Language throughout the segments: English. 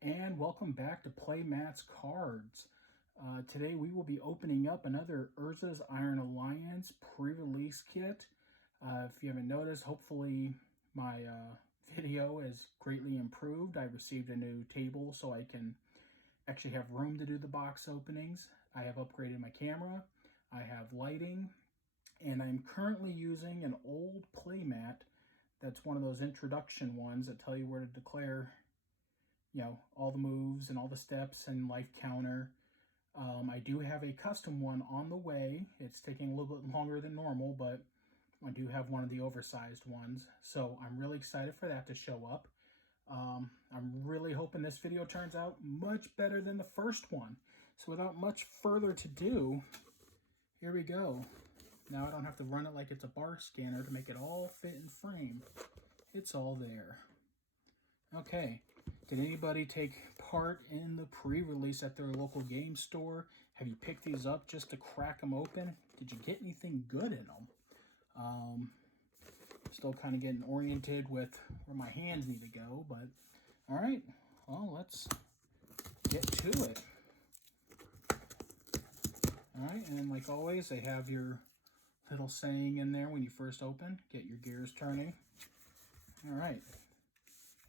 And welcome back to Play Matt's Cards. Today we will be opening up another Urza's Iron Alliance pre-release kit. If you haven't noticed, hopefully my video is greatly improved. I received a new table so I can actually have room to do the box openings. I have upgraded my camera, I have lighting, and I'm currently using an old playmat that's one of those introduction ones that tell you where to declare all the moves and all the steps and life counter. I do have a custom one on the way. It's taking a little bit longer than normal, but I do have one of the oversized ones. So I'm really excited for that to show up. I'm really hoping this video turns out much better than the first one. So without much further to do, here we go. Now I don't have to run it like it's a bar scanner to make it all fit in frame. It's all there. Okay, did anybody take part in the pre-release at their local game store? Have you picked these up just to crack them open? Did you get anything good in them? Still kind of getting oriented with where my hands need to go, but all right, well, let's get to it. All right, and like always, they have your little saying in there when you first open, get your gears turning. All right.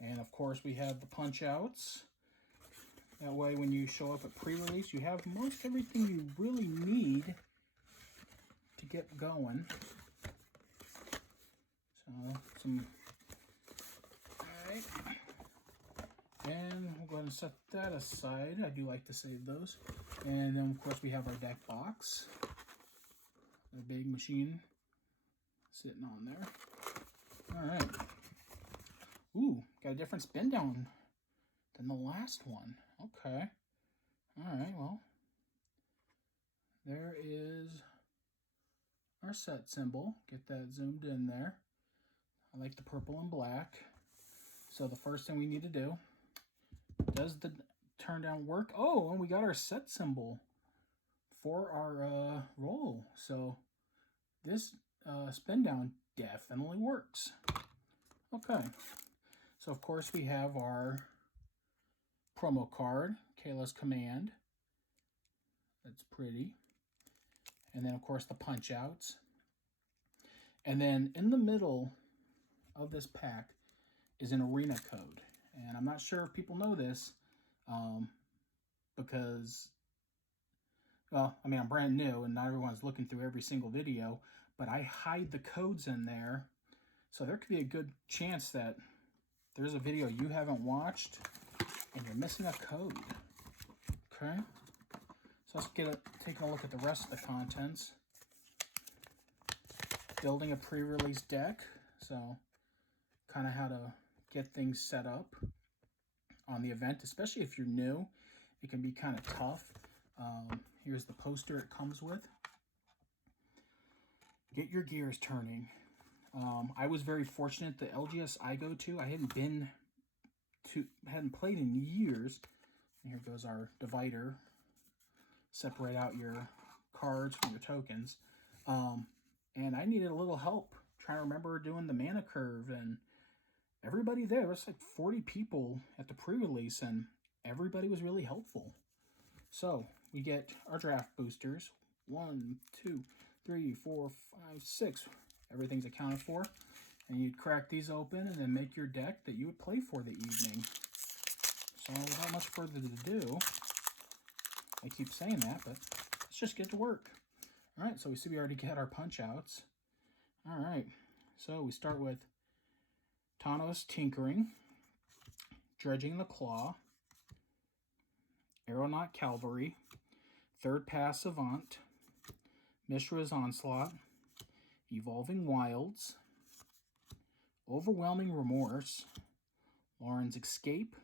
And of course we have the punch outs. That way when you show up at pre-release, you have most everything you really need to get going. So alright. And we'll go ahead and set that aside. I do like to save those. And then of course we have our deck box. The big machine sitting on there. Alright. Ooh, got a different spin down than the last one. Okay. All right, well, there is our set symbol. Get that zoomed in there. I like the purple and black. So the first thing we need to do, does the turn down work? Oh, and we got our set symbol for our roll. So this spin down definitely works. Okay. So, of course, we have our promo card, Kayla's Command. That's pretty. And then, of course, the punch-outs. And then in the middle of this pack is an arena code. And I'm not sure if people know this because, well, I mean, I'm brand new and not everyone's looking through every single video, but I hide the codes in there. So there could be a good chance that there's a video you haven't watched and you're missing a code. Okay, so let's taking a look at the rest of the contents. Building a pre-release deck, so kind of how to get things set up on the event, especially if you're new. It can be kind of tough. Here's the poster it comes with. Get your gears turning. I was very fortunate. The LGS I go to, I hadn't played in years. And here goes our divider. Separate out your cards from your tokens. And I needed a little help trying to remember doing the mana curve, and everybody there was like 40 people at the pre-release, and everybody was really helpful. So we get our draft boosters. 1, 2, 3, 4, 5, 6. Everything's accounted for. And you'd crack these open and then make your deck that you would play for the evening. So without much further to do, I keep saying that, but let's just get to work. All right, so we see we already got our punch outs. All right, so we start with Thanos Tinkering, Dredging the Claw, Aeronaut Cavalry, Third Pass Savant, Mishra's Onslaught, Evolving Wilds, Overwhelming Remorse, Lauren's Escape,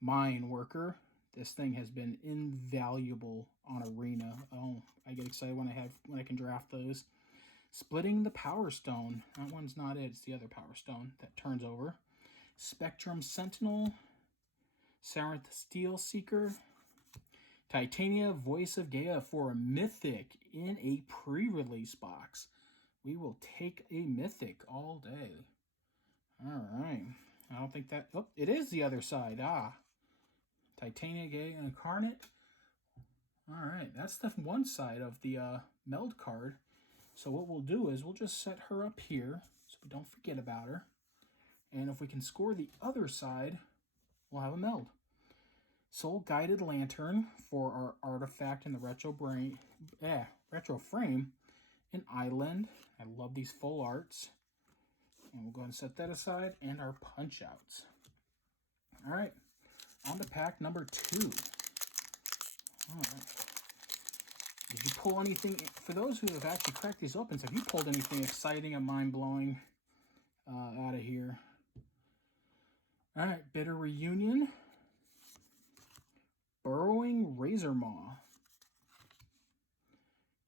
Mine Worker. This thing has been invaluable on Arena. Oh, I get excited when I can draft those. Splitting the Power Stone. That one's not it. It's the other Power Stone that turns over. Spectrum Sentinel, Sarenth Steel Seeker, Titania Voice of Gaia for a Mythic in a pre-release box. We will take a Mythic all day. All right. I don't think that... Oh, it is the other side. Ah. Titania Gay Incarnate. All right, that's the one side of the meld card. So what we'll do is we'll just set her up here so we don't forget about her. And if we can score the other side, we'll have a meld. Soul Guided Lantern for our artifact in the retro frame. An island. I love these full arts. And we'll go ahead and set that aside. And our punch outs. All right, on to pack number 2. All right. Did you pull anything, for those who have actually cracked these open, have you pulled anything exciting and mind-blowing out of here? All right, Bitter Reunion. Burrowing Razor Maw.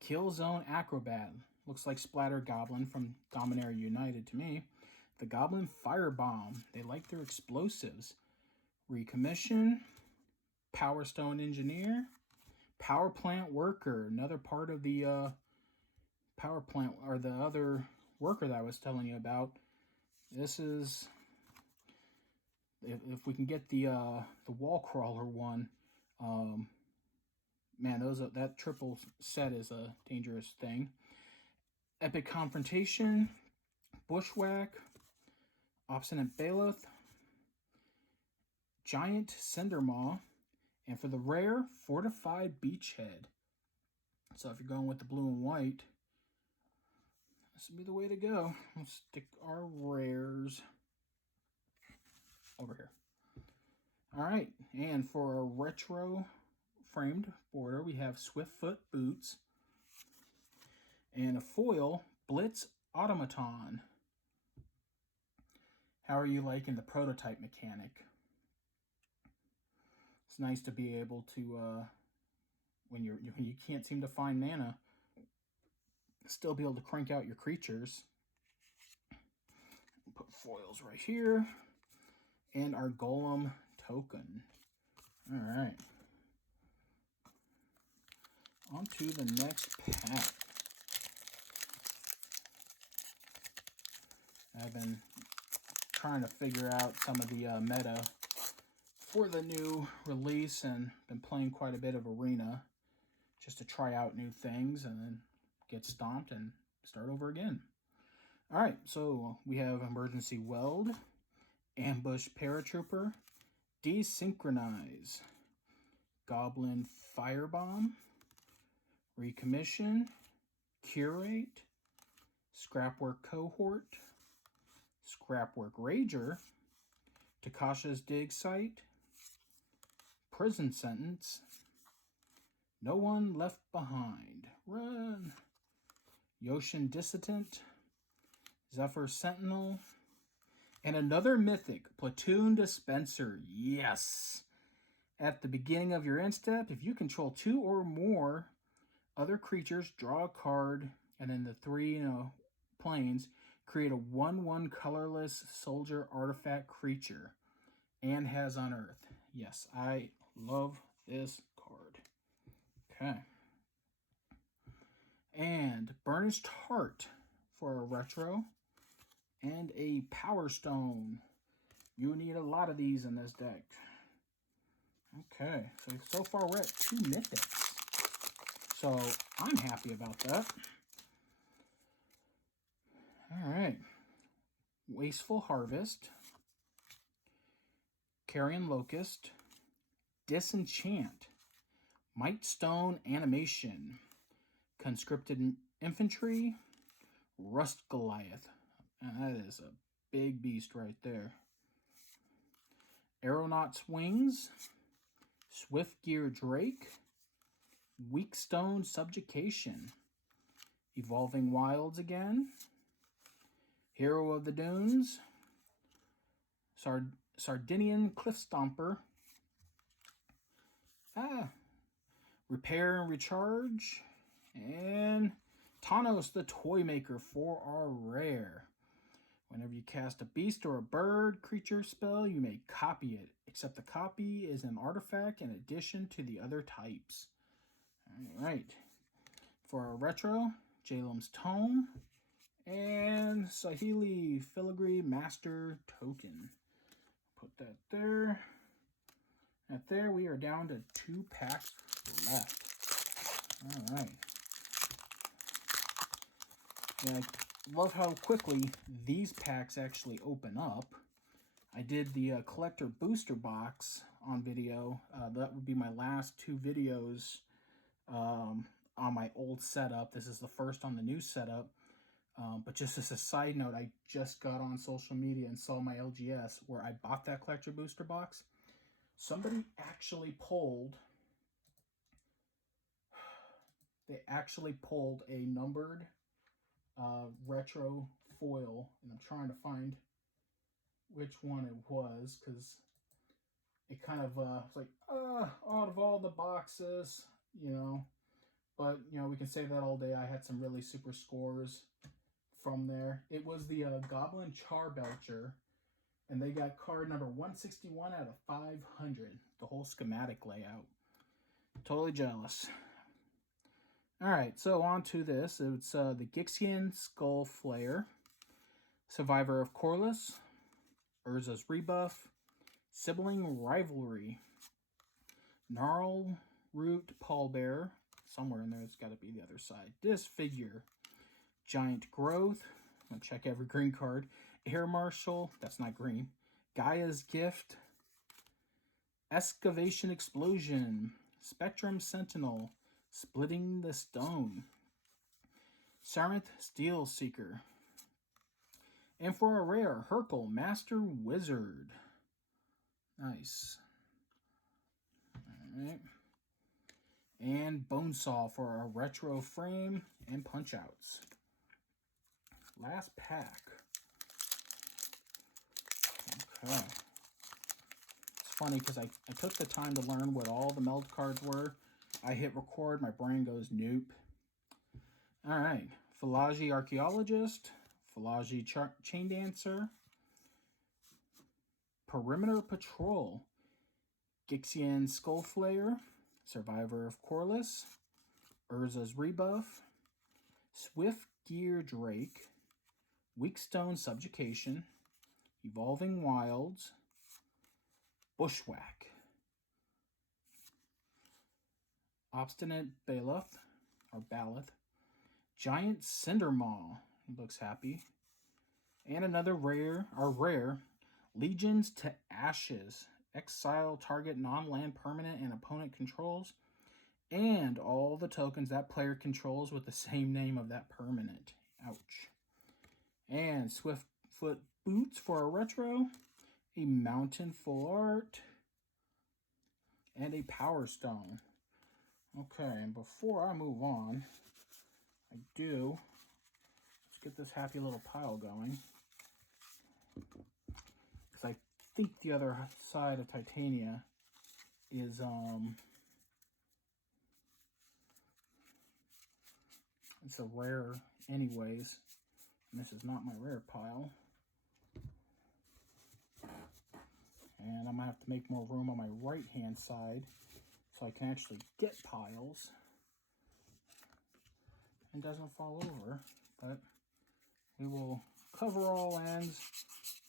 Killzone Acrobat. Looks like Splatter Goblin from Dominaria United to me. The Goblin Firebomb. They like their explosives. Recommission. Power Stone Engineer. Power Plant Worker. Another part of the power plant, or the other worker that I was telling you about. This is... If we can get the wall crawler one, man, that triple set is a dangerous thing. Epic Confrontation, Bushwhack, Obstinate Bailiff, Giant Cindermaw, and for the rare, Fortified Beachhead. So if you're going with the blue and white, this would be the way to go. We'll stick our rares over here. All right, and for a retro framed border, we have Swiftfoot Boots and a foil Blitz Automaton. How are you liking the prototype mechanic? It's nice to be able to, when you can't seem to find mana, still be able to crank out your creatures. Put foils right here. And our Golem token. All right. On to the next pack. I've been trying to figure out some of the meta for the new release and been playing quite a bit of Arena just to try out new things and then get stomped and start over again. All right, so we have Emergency Weld, Ambush Paratrooper, Desynchronize, Goblin Firebomb, Recommission, Curate, Scrapwork Cohort, Scrapwork Rager, Takasha's Dig Site, Prison Sentence, No One Left Behind, Run, Yoshin Dissident, Zephyr Sentinel, and another mythic, Platoon Dispenser. Yes! At the beginning of your end step, if you control 2 or more other creatures, draw a card, and in the 3 planes, create a 1/1 colorless soldier artifact creature, and has Unearth. Yes, I love this card. Okay. And Burnished Heart for a retro. And a Power Stone. You need a lot of these in this deck. Okay, so far we're at 2 mythics. So I'm happy about that. All right. Wasteful Harvest. Carrion Locust. Disenchant. Might Stone Animation. Conscripted Infantry. Rust Goliath. And that is a big beast right there. Aeronaut's Wings, Swift Gear Drake, Weak Stone Subjugation, Evolving Wilds again, Hero of the Dunes, Sardinian Cliff Stomper, Repair and Recharge, and Tanos the Toy Maker for our rare. Whenever you cast a beast or a bird creature spell, you may copy it, except the copy is an artifact in addition to the other types. All right. For our retro, Jalem's Tome and Sahili Filigree Master Token. that there. At there, we are down to 2 packs left. All right. Yeah, I love how quickly these packs actually open up. I did the collector booster box on video. That would be my last 2 videos on my old setup. This is the first on the new setup. But just as a side note, I just got on social media and saw my LGS where I bought that collector booster box. Somebody actually pulled, a numbered retro foil, and I'm trying to find which one it was, because it kind of was like, out of all the boxes, you know, but, you know, we can say that all day. I had some really super scores from there. It was the Goblin Charbelcher, and they got card number 161 out of 500, the whole schematic layout. Totally jealous. All right, so on to this. It's the Gixian Skull Flayer, Survivor of Corliss, Urza's Rebuff, Sibling Rivalry, Gnarl Root Pallbearer, somewhere in there, it's got to be the other side, Disfigure, Giant Growth, I'm going to check every green card, Air Marshal, that's not green, Gaia's Gift, Excavation Explosion, Spectrum Sentinel, Splitting the Stone, Sarenth Steel Seeker, and for a rare, Hercule Master Wizard. Nice. All right. And Bonesaw for a retro frame and punch outs. Last pack. Okay. It's funny because I took the time to learn what all the meld cards were. I hit record, my brain goes nope. All right. Philagi Archaeologist, Philagi Chain Dancer, Perimeter Patrol, Gixian Skull Flayer, Survivor of Corliss, Urza's Rebuff, Swift Gear Drake, Weakstone Subjugation, Evolving Wilds, Bushwhack, Obstinate Baloth, Giant Cindermaw, he looks happy, and another rare, Legions to Ashes, exile target non-land permanent and opponent controls, and all the tokens that player controls with the same name of that permanent. Ouch. And Swiftfoot Boots for a retro, a Mountain Full Art, and a Power Stone. Okay, and before I move on, let's get this happy little pile going. Because I think the other side of Titania is, it's a rare anyways. And this is not my rare pile. And I'm going to have to make more room on my right-hand side so I can actually get piles. And doesn't fall over, but we will cover all ends,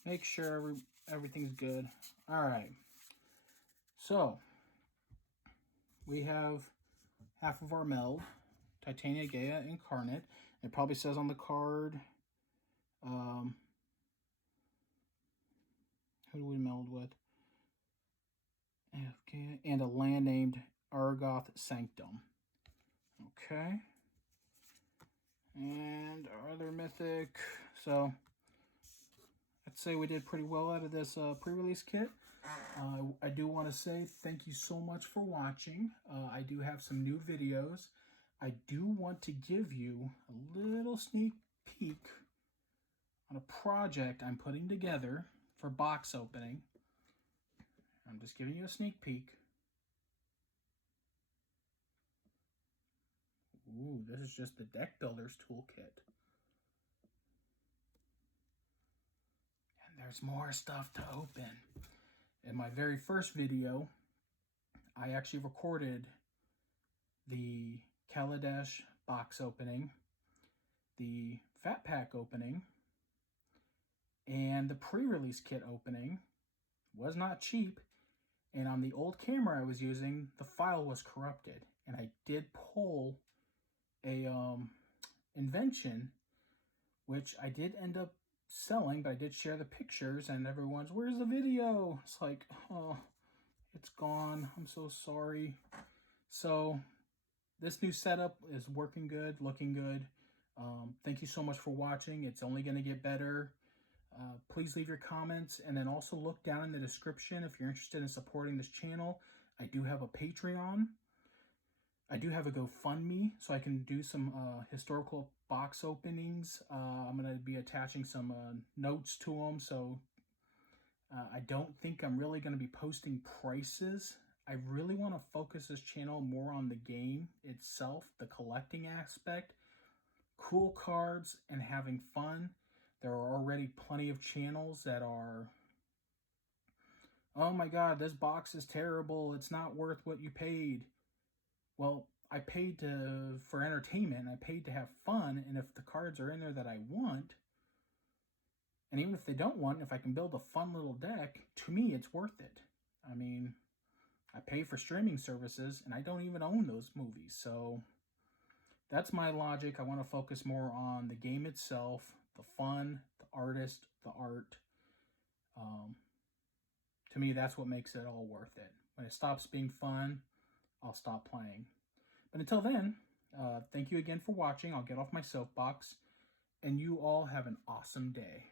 make sure everything's good. All right. So, we have half of our meld, Titania Gaia Incarnate. It probably says on the card, who do we meld with? Okay, and a land named Argoth Sanctum. Okay. And our other mythic. So, I'd say we did pretty well out of this pre-release kit. I do want to say thank you so much for watching. I do have some new videos. I do want to give you a little sneak peek on a project I'm putting together for box opening. I'm just giving you a sneak peek. Ooh, this is just the Deck Builder's Toolkit. And there's more stuff to open. In my very first video, I actually recorded the Kaladesh box opening, the Fat Pack opening, and the pre-release kit opening. was not cheap. And on the old camera I was using, the file was corrupted. And I did pull a invention, which I did end up selling, but I did share the pictures, and everyone's, where's the video? It's like, oh, it's gone. I'm so sorry. So this new setup is working good, looking good. Thank you so much for watching. It's only going to get better. Please leave your comments, and then also look down in the description if you're interested in supporting this channel. I do have a Patreon. I do have a GoFundMe, so I can do some historical box openings. I'm going to be attaching some notes to them, so I don't think I'm really going to be posting prices. I really want to focus this channel more on the game itself, the collecting aspect, cool cards, and having fun. There are already plenty of channels that are, oh my god, this box is terrible, it's not worth what you paid. Well, I paid for entertainment, I paid to have fun, and if the cards are in there that I want, and even if they don't want, if I can build a fun little deck, to me it's worth it. I mean, I pay for streaming services, and I don't even own those movies, so that's my logic. I want to focus more on the game itself, the fun, the artist, the art. To me, that's what makes it all worth it. When it stops being fun, I'll stop playing. But until then, thank you again for watching. I'll get off my soapbox, and you all have an awesome day.